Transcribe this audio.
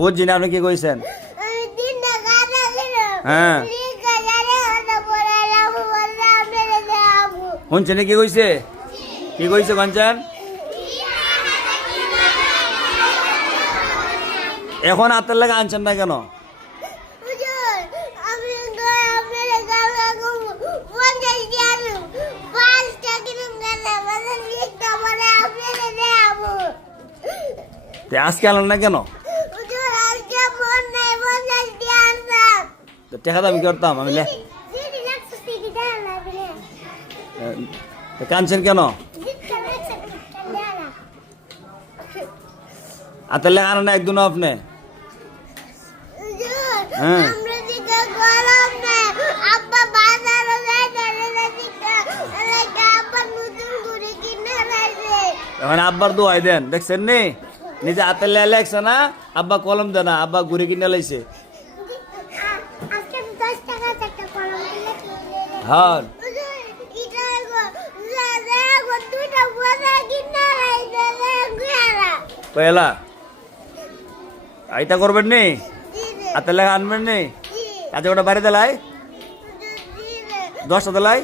বুঝছি না, আপনি কি কইছেন? হ্যাঁ শুনছেন কি কইছে? কি কইছে কাঞ্চন? এখন হাতের লাগে আনছেন না কেন? আজকে আনলেন না কেন? টাকা দামি করতাম আমি। কানছেন কেন? হাতের লেখা আনেন না একদিন আপনি? হ্যাঁ এখন আব্বার দোয়াই দেন, দেখছেন নি? নিজে হাতের লেখা লেখছে না, আব্বা কলম দেয় না, আব্বা ঘুরে কিনে লাইছে। হ্যাঁ পয়লা আইতা করবেন নি? হাতের লেখা আনবেন নি? কাজে ওটা বাড়ি দেলাই 10টা দেলাই।